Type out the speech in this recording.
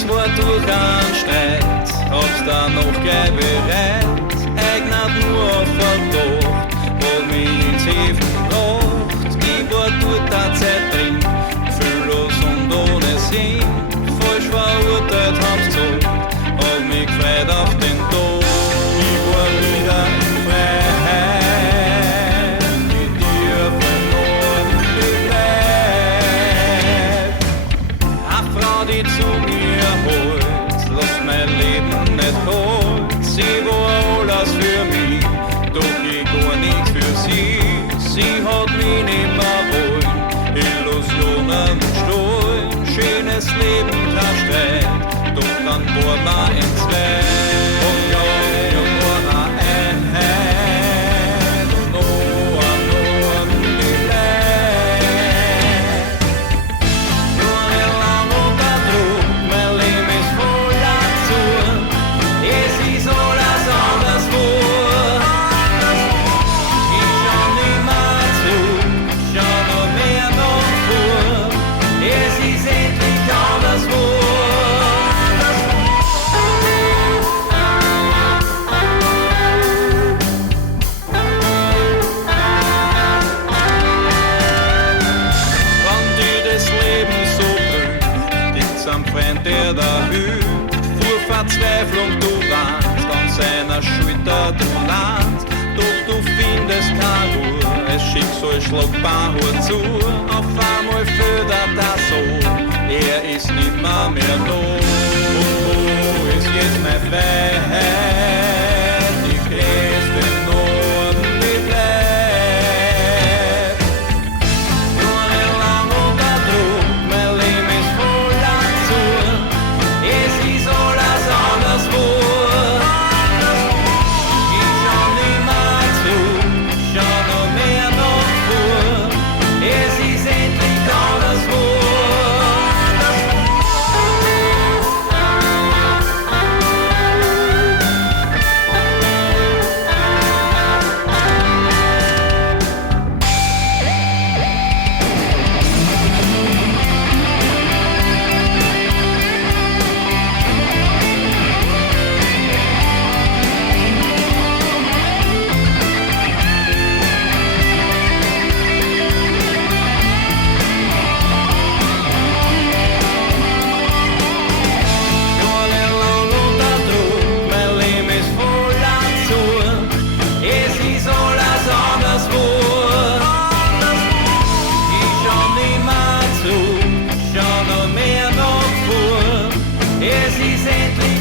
es wordt toegaanstrijd, ob's dan nog gebeurd. Ik nad nur verdocht, wat mij iets heeft gebracht. Ik word door dat zet drin, fühlos und ohne Sinn. Falsch verurteilt hab's so, ob mich gefreut auf den Tod. Ich war wieder in Freiheit, mit dir verloren bleibt. Eine Frau, die zu mir holt, lässt mein Leben nicht holt. Sie war alles für mich, doch ich gar nichts für sie. Sie hat mich nicht mehr wollen, Illusionen gestohlen. Schönes Leben, kein Streit, doch dann war man in zwei. Und ja, wir waren Einheit und nur die Leid. Nur ein lang unter Druck, mein Leben ist voller Zug. Es ist alles anderswo. Ich schau nicht mehr zurück, schau noch mehr noch vor. Es ist endlich anderswo. Wenn dir das Leben so blüht, gibt's am Freund, der da hüt. Vor Verzweiflung du warst, an seiner Schulter du lernst. Doch du findest keine Ruhe, das Schicksal schlägt Bauer zu. Auf einmal fühlt das so, er ist nimmer mehr da. Und wo ist jetzt meine Freiheit? Die größte Norden, die bleibt. Nur ein lang unter Druck, mein Leben ist voller Zug. Es ist alles anderswo. Ich schau nicht mehr zurück, schau noch mehr noch vor. Es ist endlich anderswo. Es ist endlich